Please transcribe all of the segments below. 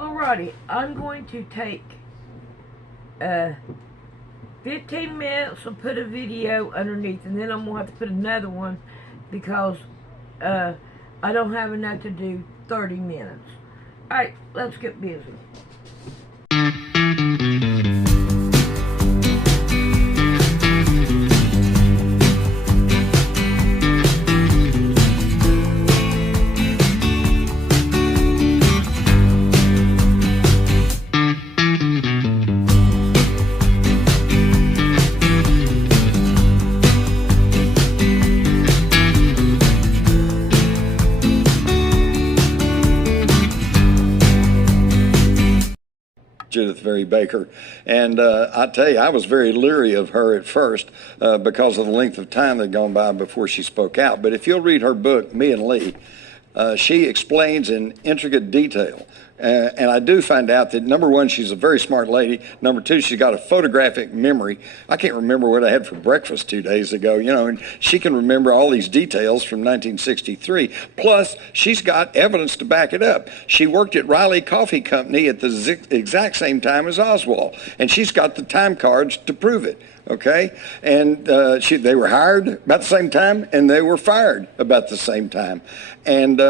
Alrighty, I'm going to take 15 minutes and put a video underneath, and then I'm going to have to put another one because I don't have enough to do 30 minutes. Alright, let's get busy. Judith Very Baker. And I tell you, I was very leery of her at first because of the length of time that had gone by before she spoke out. But if you'll read her book, Me and Lee, she explains in intricate detail. And I do find out that, number one, she's a very smart lady. Number two, she's got a photographic memory. I can't remember what I had for breakfast 2 days ago, and she can remember all these details from 1963. Plus, she's got evidence to back it up. She worked at Riley Coffee Company at the exact same time as Oswald, and she's got the time cards to prove it. Okay, and they were hired about the same time, and they were fired about the same time. And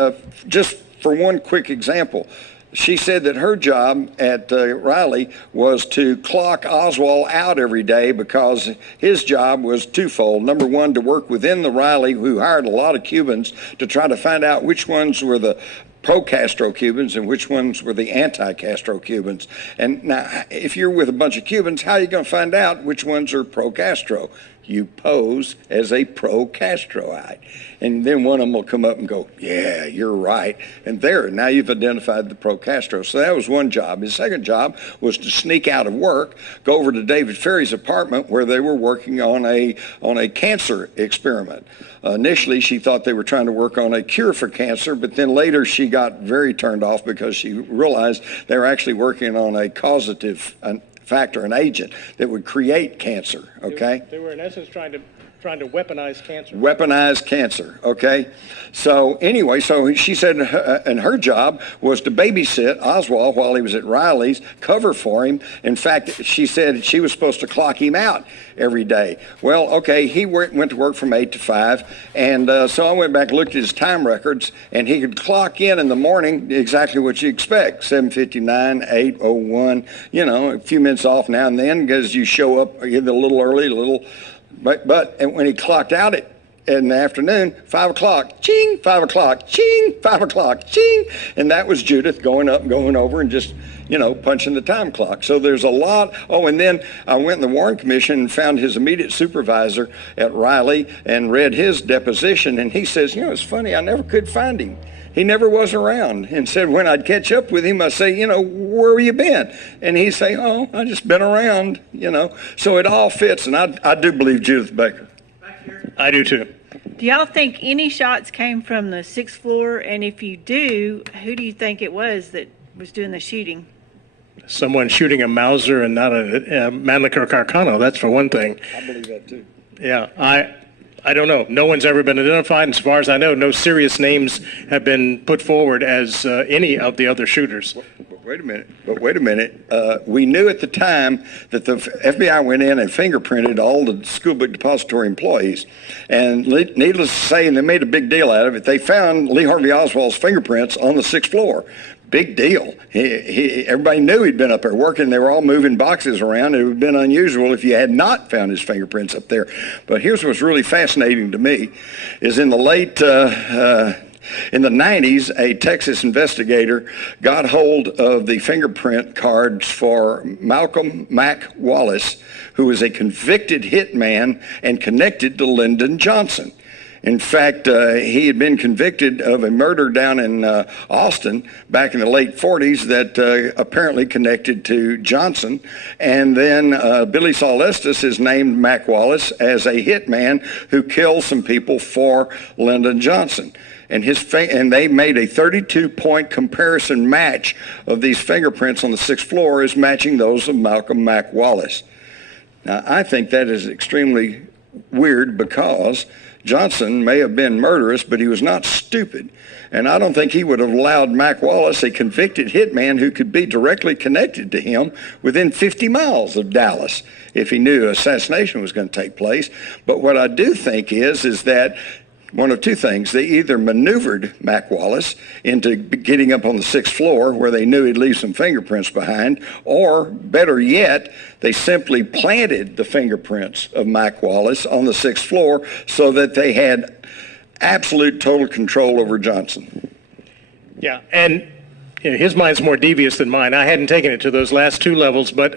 just for one quick example, she said that her job at Riley was to clock Oswald out every day because his job was twofold. Number one, to work within the Riley, who hired a lot of Cubans, to try to find out which ones were the pro-Castro Cubans and which ones were the anti-Castro Cubans. And now, if you're with a bunch of Cubans, how are you going to find out which ones are pro-Castro? You pose as a pro-Castroite. And then one of them will come up and go, yeah, you're right. And there, now you've identified the pro-Castro. So that was one job. His second job was to sneak out of work, go over to David Ferry's apartment where they were working on a cancer experiment. Initially, she thought they were trying to work on a cure for cancer, but then later she got very turned off because she realized they were actually working on a causative factor, an agent that would create cancer, okay? They were in essence trying to weaponize cancer. Weaponize cancer, okay? So anyway, so she said, and her job was to babysit Oswald while he was at Riley's, cover for him. In fact, she said she was supposed to clock him out every day. Well, okay, he went to work from 8 to 5, and so I went back and looked at his time records, and he could clock in the morning exactly what you expect, 7:59, 8:01, a few minutes off now and then because you show up either a little early, a little. But when he clocked out in the afternoon, 5 o'clock, ching, 5 o'clock, ching, 5 o'clock, ching. And that was Judith going up and going over and just, punching the time clock. So there's a lot. Oh, and then I went in the Warren Commission and found his immediate supervisor at Riley and read his deposition. And he says, it's funny, I never could find him. He never was around, and said when I'd catch up with him, I'd say, where have you been? And he'd say, oh, I just been around, So it all fits, and I do believe Judith Baker. I do too. Do y'all think any shots came from the 6th floor? And if you do, who do you think it was that was doing the shooting? Someone shooting a Mauser and not a Mannlicher Carcano, that's for one thing. I believe that too. Yeah, I don't know. No one's ever been identified. And as far as I know, no serious names have been put forward as any of the other shooters. But wait a minute. We knew at the time that the FBI went in and fingerprinted all the school book depository employees. And needless to say, and they made a big deal out of it, they found Lee Harvey Oswald's fingerprints on the 6th floor. Big deal. Everybody knew he'd been up there working. They were all moving boxes around. It would have been unusual if you had not found his fingerprints up there. But here's what's really fascinating to me is in the in the 90s, a Texas investigator got hold of the fingerprint cards for Malcolm Mac Wallace, who was a convicted hitman and connected to Lyndon Johnson. In fact, he had been convicted of a murder down in Austin back in the late 40s that apparently connected to Johnson. And then Billy Saul Estes is named Mac Wallace as a hitman who killed some people for Lyndon Johnson. And they made a 32-point comparison match of these fingerprints on the 6th floor as matching those of Malcolm Mac Wallace. Now, I think that is extremely weird because Johnson may have been murderous, but he was not stupid. And I don't think he would have allowed Mac Wallace, a convicted hitman who could be directly connected to him within 50 miles of Dallas, if he knew assassination was going to take place. But what I do think is that one of two things. They either maneuvered Mac Wallace into getting up on the 6th floor where they knew he'd leave some fingerprints behind, or better yet, they simply planted the fingerprints of Mac Wallace on the 6th floor so that they had absolute total control over Johnson. Yeah, and his mind's more devious than mine. I hadn't taken it to those last two levels, but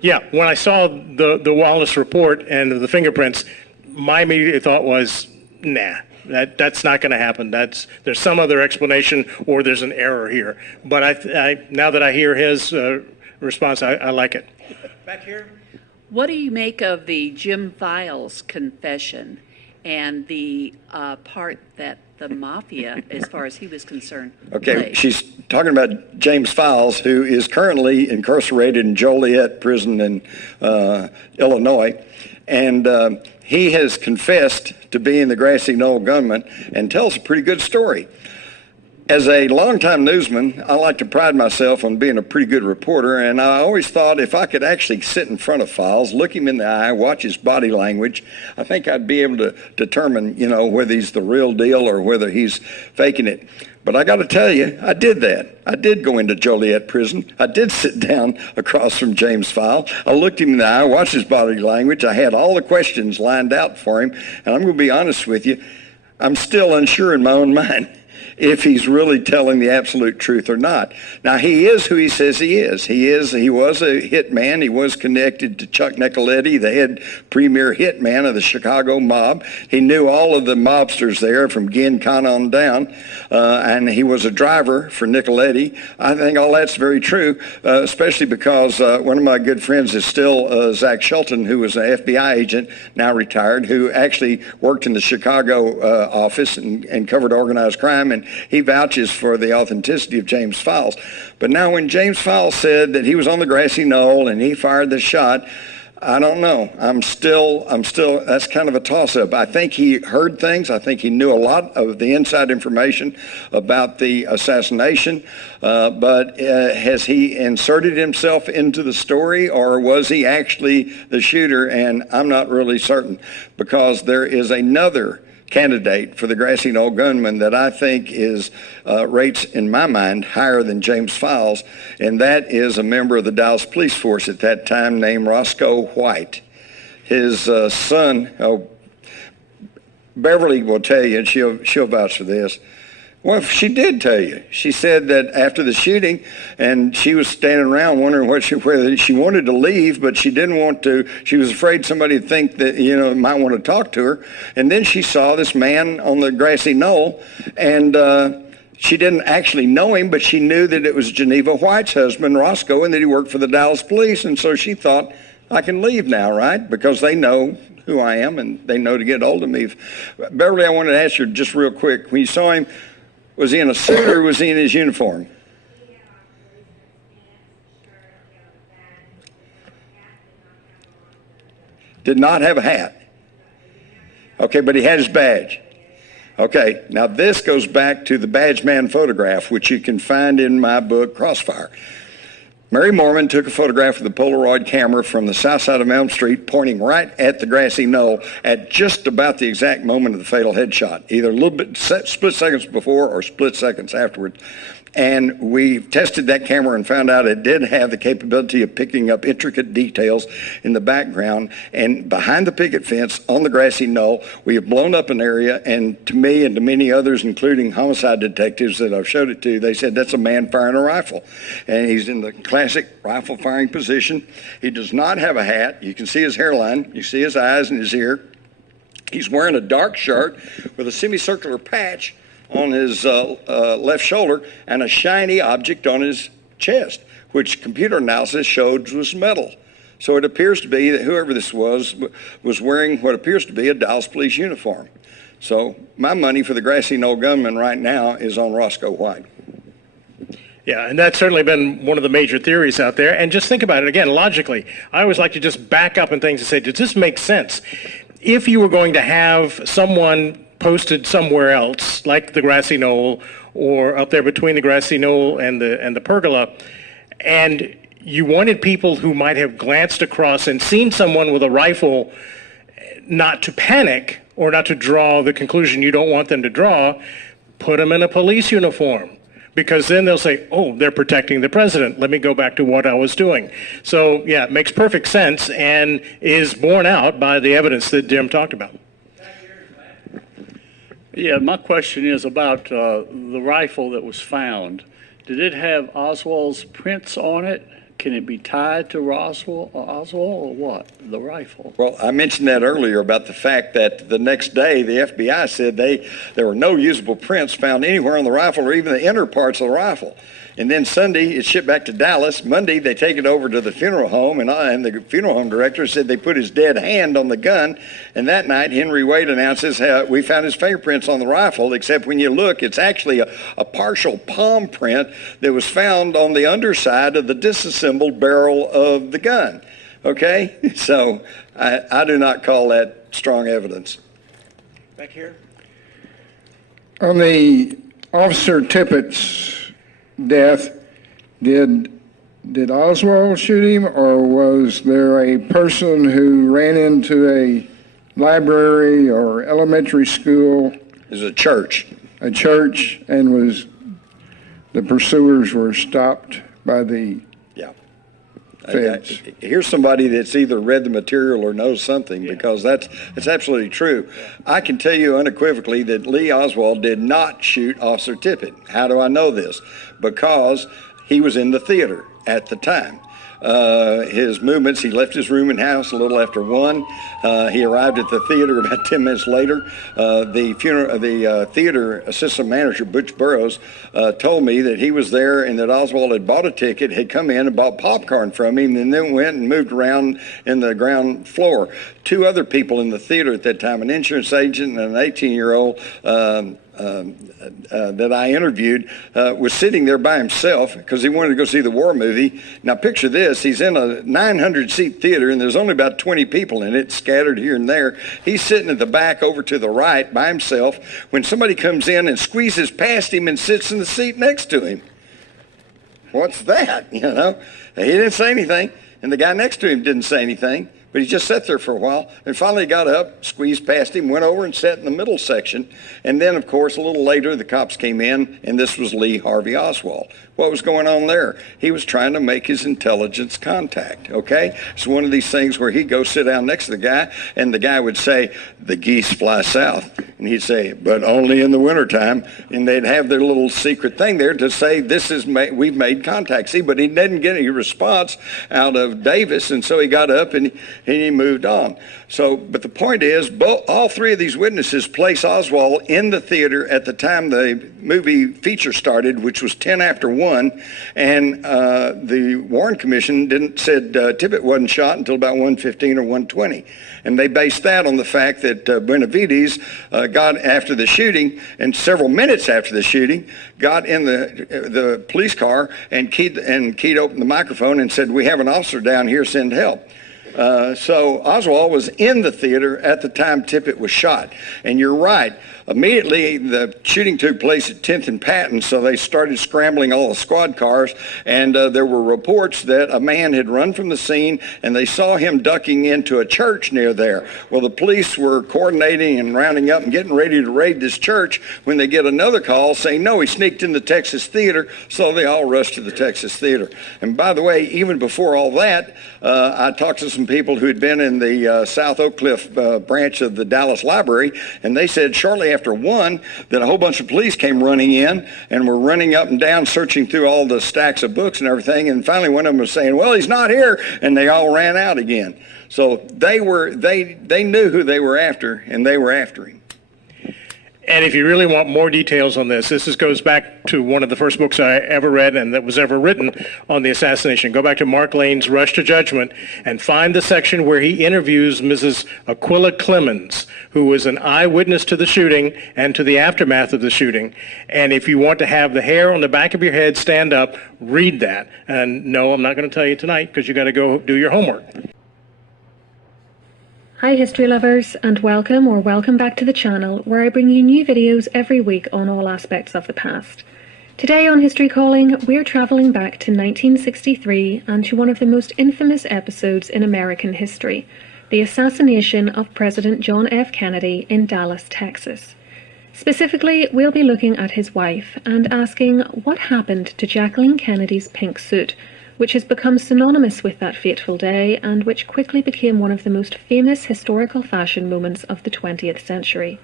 yeah, when I saw the Wallace report and the fingerprints, my immediate thought was, nah, that's not going to happen. There's some other explanation, or there's an error here. But I now that I hear his response, I like it. Back here. What do you make of the Jim Files confession and the part that the mafia, as far as he was concerned, Okay, played? she's talking about James Files, who is currently incarcerated in Joliet Prison in Illinois. And he has confessed to being the Grassy Knoll gunman and tells a pretty good story. As a longtime newsman, I like to pride myself on being a pretty good reporter, and I always thought if I could actually sit in front of Files, look him in the eye, watch his body language, I think I'd be able to determine, whether he's the real deal or whether he's faking it. But I got to tell you, I did that. I did go into Joliet Prison. I did sit down across from James Files. I looked him in the eye, watched his body language. I had all the questions lined out for him. And I'm going to be honest with you, I'm still unsure in my own mind if he's really telling the absolute truth or not. Now, he is who he says he is. He was a hitman. He was connected to Chuck Nicoletti, the head premier hitman of the Chicago mob. He knew all of the mobsters there from Gin Khan on down, and he was a driver for Nicoletti. I think all that's very true, especially because one of my good friends is still Zach Shelton, who was an FBI agent, now retired, who actually worked in the Chicago office and covered organized crime, and he vouches for the authenticity of James Files. But now when James Files said that he was on the grassy knoll and he fired the shot, I don't know. I'm still, that's kind of a toss-up. I think he heard things. I think he knew a lot of the inside information about the assassination. But has he inserted himself into the story, or was he actually the shooter? And I'm not really certain, because there is another candidate for the Grassy Knoll gunman that I think is rates in my mind higher than James Files, and that is a member of the Dallas Police Force at that time named Roscoe White. His son, Beverly will tell you, and she'll vouch for this. Well, she did tell you. She said that after the shooting, and she was standing around wondering whether she wanted to leave, but she didn't want to. She was afraid somebody would think that, might want to talk to her. And then she saw this man on the grassy knoll, and she didn't actually know him, but she knew that it was Geneva White's husband, Roscoe, and that he worked for the Dallas police. And so she thought, I can leave now, right? Because they know who I am, and they know to get hold of me. Beverly, I wanted to ask you just real quick. When you saw him, was he in a suit or was he in his uniform? Did not have a hat. Okay, but he had his badge. Okay, now this goes back to the badge man photograph, which you can find in my book, Crossfire. Mary Mormon took a photograph with a Polaroid camera from the south side of Elm Street, pointing right at the grassy knoll at just about the exact moment of the fatal headshot, either a little bit split seconds before or split seconds afterwards. And we tested that camera and found out it did have the capability of picking up intricate details in the background. And behind the picket fence on the grassy knoll, we have blown up an area, and to me and to many others, including homicide detectives that I've showed it to, they said that's a man firing a rifle. And he's in the classic rifle firing position. He does not have a hat. You can see his hairline. You see his eyes and his ear. He's wearing a dark shirt with a semicircular patch on his left shoulder and a shiny object on his chest, which computer analysis showed was metal. So it appears to be that whoever this was wearing what appears to be a Dallas police uniform. So my money for the Grassy Knoll gunman right now is on Roscoe White. Yeah, and that's certainly been one of the major theories out there. And just think about it again, logically. I always like to just back up and things and say, does this make sense? if you were going to have someone posted somewhere else, like the grassy knoll or up there between the grassy knoll and the pergola, and you wanted people who might have glanced across and seen someone with a rifle not to panic or not to draw the conclusion you don't want them to draw, put them in a police uniform. Because then they'll say, oh, they're protecting the president. Let me go back to what I was doing. So, yeah, it makes perfect sense and is borne out by the evidence that Jim talked about. Yeah, my question is about the rifle that was found. Did it have Oswald's prints on it? Can it be tied to Oswald or what? The rifle. Well, I mentioned that earlier about the fact that the next day the FBI said there were no usable prints found anywhere on the rifle or even the inner parts of the rifle. And then Sunday, it's shipped back to Dallas. Monday, they take it over to the funeral home, and the funeral home director said they put his dead hand on the gun. And that night, Henry Wade announces, we found his fingerprints on the rifle, except when you look, it's actually a partial palm print that was found on the underside of the disassembled barrel of the gun. Okay? So I do not call that strong evidence. Back here. On the Officer Tippett's death, did Oswald shoot him, or was there a person who ran into a library or elementary school? It was a church. A church, and the pursuers were stopped by the feds. Here's somebody that's either read the material or knows something, because that's absolutely true. I can tell you unequivocally that Lee Oswald did not shoot Officer Tippett. How do I know this? Because he was in the theater at the time. His movements, he left his room and house a little after 1. He arrived at the theater about 10 minutes later. The theater assistant manager, Butch Burroughs, told me that he was there and that Oswald had bought a ticket, had come in and bought popcorn from him, and then went and moved around in the ground floor. 2 other people in the theater at that time, an insurance agent and an 18-year-old that I interviewed, was sitting there by himself because he wanted to go see the war movie. Now picture this, he's in a 900-seat theater and there's only about 20 people in it, scattered here and there. He's sitting at the back over to the right by himself when somebody comes in and squeezes past him and sits in the seat next to him. What's that? You know, he didn't say anything, and the guy next to him didn't say anything. But he just sat there for a while and finally got up, squeezed past him, went over and sat in the middle section. And then, of course, a little later, the cops came in, and this was Lee Harvey Oswald. What was going on there? He was trying to make his intelligence contact, okay? It's one of these things where he'd go sit down next to the guy, and the guy would say, the geese fly south. And he'd say, but only in the wintertime. And they'd have their little secret thing there to say, we've made contact. See, but he didn't get any response out of Davis, and so he got up and he moved on. So, but the point is, all 3 of these witnesses place Oswald in the theater at the time the movie feature started, which was 10 after 1, and the Warren Commission said Tippett wasn't shot until about 1:15 or 1:20. And they based that on the fact that Benavides got after the shooting, and several minutes after the shooting, got in the police car and keyed open the microphone and said, we have an officer down here, send help. So Oswald was in the theater at the time Tippett was shot. And you're right. Immediately, the shooting took place at 10th and Patton, so they started scrambling all the squad cars, and there were reports that a man had run from the scene, and they saw him ducking into a church near there. Well, the police were coordinating and rounding up and getting ready to raid this church when they get another call saying, no, he sneaked in the Texas Theater, so they all rushed to the Texas Theater. And by the way, even before all that, I talked to some people who had been in the South Oak Cliff branch of the Dallas Library, and they said shortly after 1 that a whole bunch of police came running in and were running up and down searching through all the stacks of books and everything, and finally one of them was saying, well, he's not here, and they all ran out again. So they knew who they were after, and they were after him. And if you really want more details on this goes back to one of the first books I ever read and that was ever written on the assassination. Go back to Mark Lane's Rush to Judgment and find the section where he interviews Mrs. Aquila Clemens, who was an eyewitness to the shooting and to the aftermath of the shooting. And if you want to have the hair on the back of your head stand up, read that. And no, I'm not going to tell you tonight because you got to go do your homework. Hi history lovers, and welcome back to the channel where I bring you new videos every week on all aspects of the past. Today on History Calling, we're travelling back to 1963 and to one of the most infamous episodes in American history, the assassination of President John F. Kennedy in Dallas, Texas. Specifically, we'll be looking at his wife and asking what happened to Jacqueline Kennedy's pink suit, which has become synonymous with that fateful day and which quickly became one of the most famous historical fashion moments of the 20th century.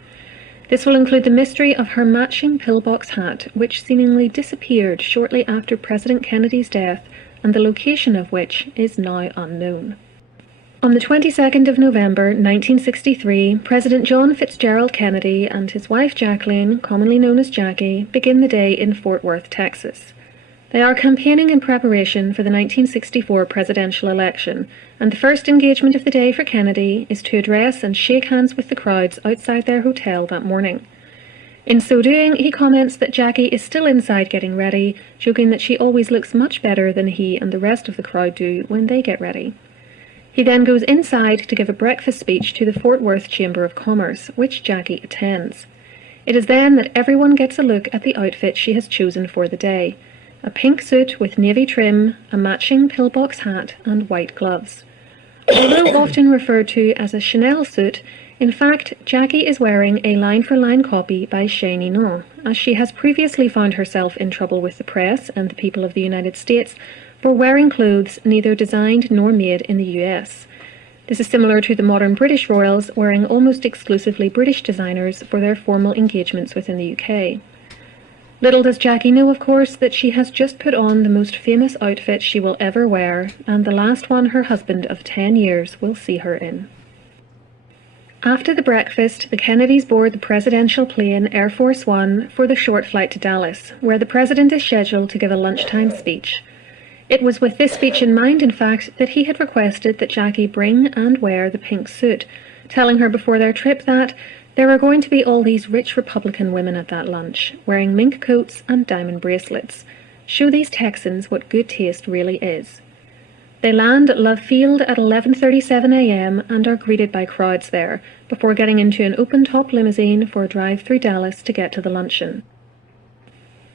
This will include the mystery of her matching pillbox hat, which seemingly disappeared shortly after President Kennedy's death and the location of which is now unknown. On the 22nd of November 1963, President John Fitzgerald Kennedy and his wife Jacqueline, commonly known as Jackie, begin the day in Fort Worth, Texas. They are campaigning in preparation for the 1964 presidential election, and the first engagement of the day for Kennedy is to address and shake hands with the crowds outside their hotel that morning. In so doing, he comments that Jackie is still inside getting ready, joking that she always looks much better than he and the rest of the crowd do when they get ready. He then goes inside to give a breakfast speech to the Fort Worth Chamber of Commerce, which Jackie attends. It is then that everyone gets a look at the outfit she has chosen for the day. A pink suit with navy trim, a matching pillbox hat, and white gloves. Although often referred to as a Chanel suit, in fact, Jackie is wearing a line-for-line copy by Chez Ninon, as she has previously found herself in trouble with the press and the people of the United States for wearing clothes neither designed nor made in the US. This is similar to the modern British royals wearing almost exclusively British designers for their formal engagements within the UK. Little does Jackie know, of course, that she has just put on the most famous outfit she will ever wear, and the last one her husband of 10 years will see her in. After the breakfast, the Kennedys board the presidential plane Air Force One for the short flight to Dallas, where the president is scheduled to give a lunchtime speech. It was with this speech in mind, in fact, that he had requested that Jackie bring and wear the pink suit, telling her before their trip that there are going to be all these rich Republican women at that lunch, wearing mink coats and diamond bracelets. Show these Texans what good taste really is. They land at Love Field at 11:37 a.m. and are greeted by crowds there, before getting into an open-top limousine for a drive through Dallas to get to the luncheon.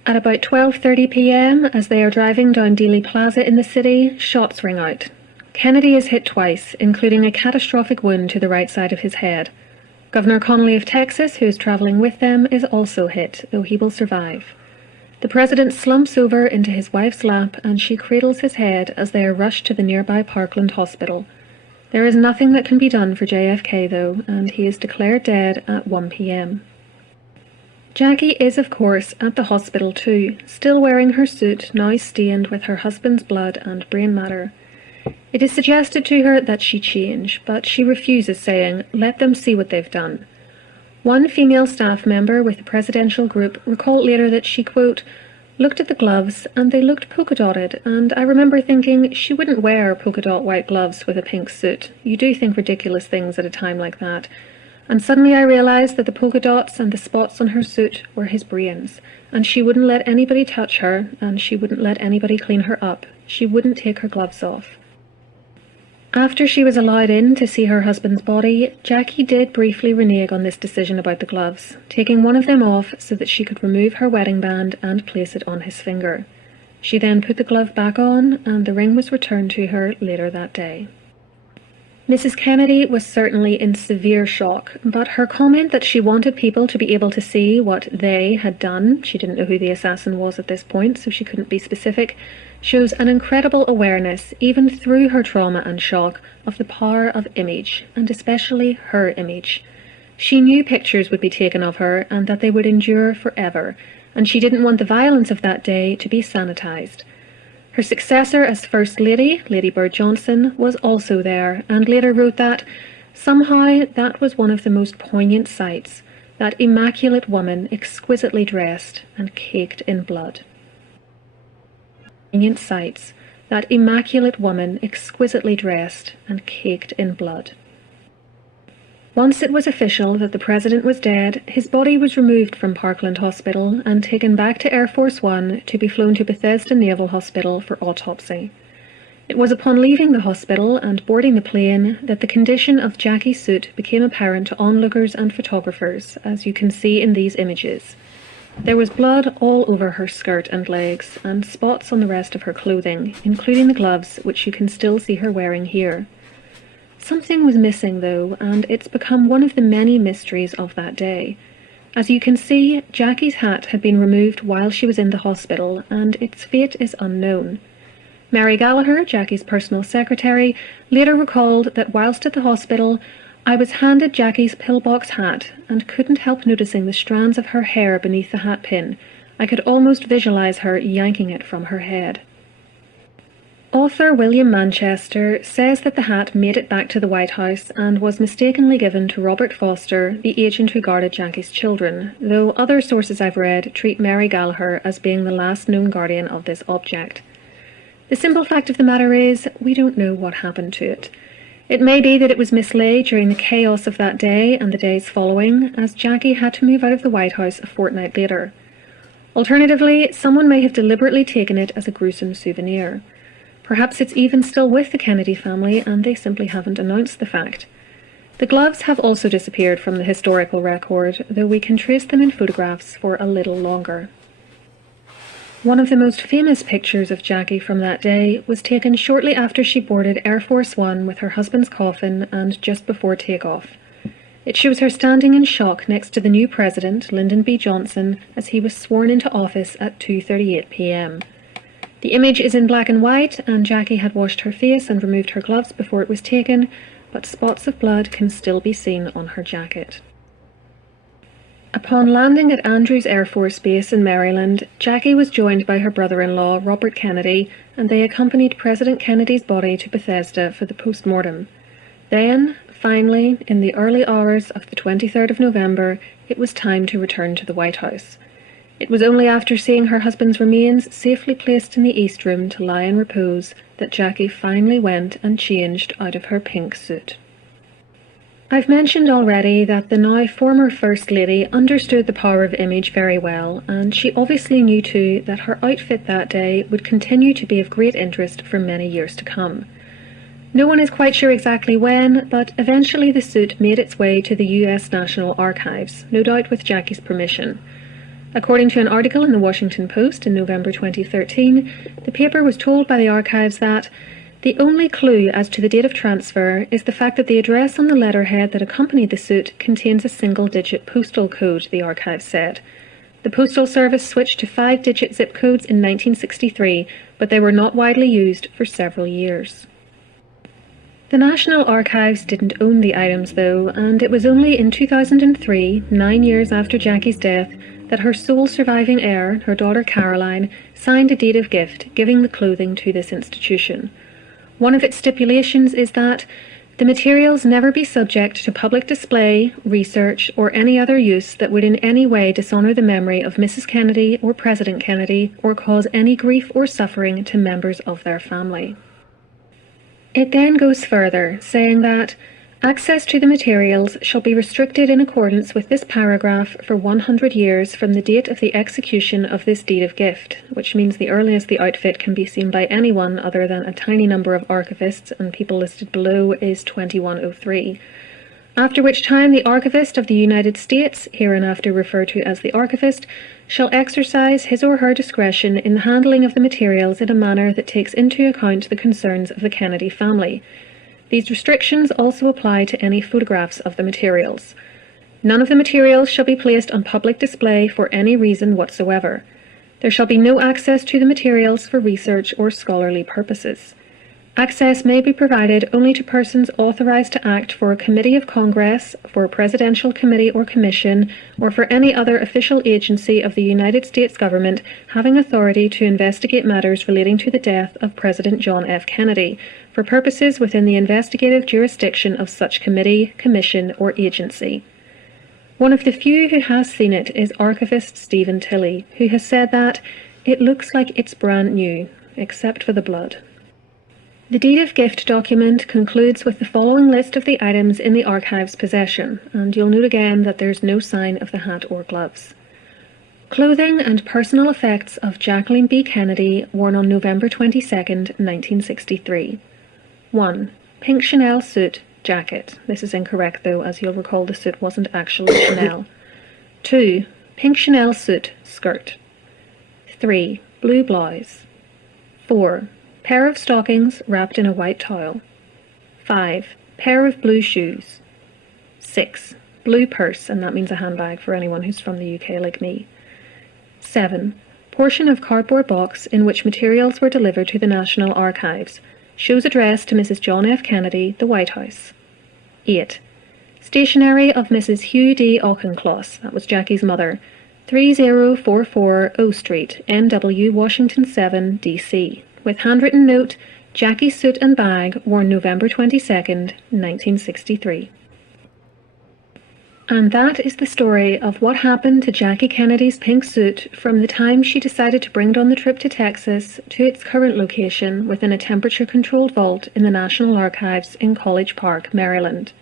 At about 12:30 p.m., as they are driving down Dealey Plaza in the city, shots ring out. Kennedy is hit twice, including a catastrophic wound to the right side of his head. Governor Connolly of Texas, who is travelling with them, is also hit, though he will survive. The president slumps over into his wife's lap and she cradles his head as they are rushed to the nearby Parkland Hospital. There is nothing that can be done for JFK, though, and he is declared dead at 1 p.m. Jackie is, of course, at the hospital too, still wearing her suit, now stained with her husband's blood and brain matter. It is suggested to her that she change, but she refuses, saying, "Let them see what they've done." One female staff member with the presidential group recalled later that she, quote, "looked at the gloves and they looked polka-dotted, and I remember thinking she wouldn't wear polka-dot white gloves with a pink suit. You do think ridiculous things at a time like that. And suddenly I realized that the polka dots and the spots on her suit were his brains, and she wouldn't let anybody touch her, and she wouldn't let anybody clean her up. She wouldn't take her gloves off." After she was allowed in to see her husband's body, Jackie did briefly renege on this decision about the gloves, taking one of them off so that she could remove her wedding band and place it on his finger. She then put the glove back on, and the ring was returned to her later that day. Mrs. Kennedy was certainly in severe shock, but her comment that she wanted people to be able to see what they had done — she didn't know who the assassin was at this point, so she couldn't be specific — shows an incredible awareness, even through her trauma and shock, of the power of image, and especially her image. She knew pictures would be taken of her and that they would endure forever, and she didn't want the violence of that day to be sanitized. Her successor as First Lady, Lady Bird Johnson, was also there, and later wrote that, "Somehow that was one of the most poignant sights, that immaculate woman exquisitely dressed and caked in blood." Poignant sights, that immaculate woman exquisitely dressed and caked in blood. Once it was official that the president was dead, his body was removed from Parkland Hospital and taken back to Air Force One to be flown to Bethesda Naval Hospital for autopsy. It was upon leaving the hospital and boarding the plane that the condition of Jackie's suit became apparent to onlookers and photographers, as you can see in these images. There was blood all over her skirt and legs, and spots on the rest of her clothing, including the gloves, which you can still see her wearing here. Something was missing, though, and it's become one of the many mysteries of that day. As you can see, Jackie's hat had been removed while she was in the hospital, and its fate is unknown. Mary Gallagher, Jackie's personal secretary, later recalled that whilst at the hospital, "I was handed Jackie's pillbox hat and couldn't help noticing the strands of her hair beneath the hat pin. I could almost visualize her yanking it from her head." Author William Manchester says that the hat made it back to the White House and was mistakenly given to Robert Foster, the agent who guarded Jackie's children, though other sources I've read treat Mary Gallagher as being the last known guardian of this object. The simple fact of the matter is, we don't know what happened to it. It may be that it was mislaid during the chaos of that day and the days following, as Jackie had to move out of the White House a fortnight later. Alternatively, someone may have deliberately taken it as a gruesome souvenir. Perhaps it's even still with the Kennedy family and they simply haven't announced the fact. The gloves have also disappeared from the historical record, though we can trace them in photographs for a little longer. One of the most famous pictures of Jackie from that day was taken shortly after she boarded Air Force One with her husband's coffin and just before takeoff. It shows her standing in shock next to the new president, Lyndon B. Johnson, as he was sworn into office at 2:38 p.m. The image is in black and white, and Jackie had washed her face and removed her gloves before it was taken, but spots of blood can still be seen on her jacket. Upon landing at Andrews Air Force Base in Maryland, Jackie was joined by her brother-in-law, Robert Kennedy, and they accompanied President Kennedy's body to Bethesda for the post-mortem. Then, finally, in the early hours of the 23rd of November, it was time to return to the White House. It was only after seeing her husband's remains safely placed in the East Room to lie in repose that Jackie finally went and changed out of her pink suit. I've mentioned already that the now former First Lady understood the power of image very well, and she obviously knew too that her outfit that day would continue to be of great interest for many years to come. No one is quite sure exactly when, but eventually the suit made its way to the US National Archives, no doubt with Jackie's permission. According to an article in the Washington Post in November 2013, the paper was told by the archives that the only clue as to the date of transfer is the fact that the address on the letterhead that accompanied the suit contains a single-digit postal code, the archives said. The Postal Service switched to 5-digit zip codes in 1963, but they were not widely used for several years. The National Archives didn't own the items, though, and it was only in 2003, 9 years after Jackie's death, that her sole surviving heir, her daughter Caroline, signed a deed of gift giving the clothing to this institution. One of its stipulations is that the materials never be subject to public display, research, or any other use that would in any way dishonor the memory of Mrs. Kennedy or President Kennedy or cause any grief or suffering to members of their family. It then goes further, saying that access to the materials shall be restricted in accordance with this paragraph for 100 years from the date of the execution of this deed of gift, which means the earliest the outfit can be seen by anyone other than a tiny number of archivists, and people listed below is 2103. After which time the Archivist of the United States, hereinafter referred to as the Archivist, shall exercise his or her discretion in the handling of the materials in a manner that takes into account the concerns of the Kennedy family. These restrictions also apply to any photographs of the materials. None of the materials shall be placed on public display for any reason whatsoever. There shall be no access to the materials for research or scholarly purposes. Access may be provided only to persons authorized to act for a committee of Congress, for a presidential committee or commission, or for any other official agency of the United States government having authority to investigate matters relating to the death of President John F. Kennedy, for purposes within the investigative jurisdiction of such committee, commission, or agency. One of the few who has seen it is archivist Stephen Tilley, who has said that it looks like it's brand new, except for the blood. The deed of gift document concludes with the following list of the items in the archive's possession, and you'll note again that there's no sign of the hat or gloves. Clothing and personal effects of Jacqueline B. Kennedy worn on November 22nd, 1963. 1. Pink Chanel suit, jacket. This is incorrect though, as you'll recall the suit wasn't actually Chanel. 2. Pink Chanel suit, skirt. 3. Blue blouse. 4. Pair of stockings wrapped in a white towel. 5. Pair of blue shoes. 6. Blue purse, and that means a handbag for anyone who's from the UK like me. 7. Portion of cardboard box in which materials were delivered to the National Archives. Shows addressed to Mrs. John F. Kennedy, the White House. 8. Stationery of Mrs. Hugh D. Auchincloss, that was Jackie's mother, 3044 O Street, NW, Washington 7, D.C., with handwritten note, Jackie suit and bag worn November 22nd, 1963. And that is the story of what happened to Jackie Kennedy's pink suit from the time she decided to bring it on the trip to Texas to its current location within a temperature-controlled vault in the National Archives in College Park, Maryland.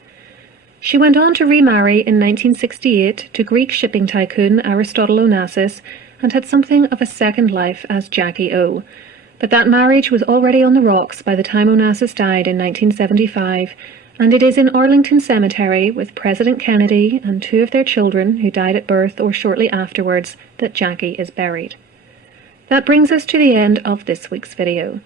She went on to remarry in 1968 to Greek shipping tycoon Aristotle Onassis and had something of a second life as Jackie O. But that marriage was already on the rocks by the time Onassis died in 1975, and it is in Arlington Cemetery with President Kennedy and 2 of their children who died at birth or shortly afterwards that Jackie is buried. That brings us to the end of this week's video.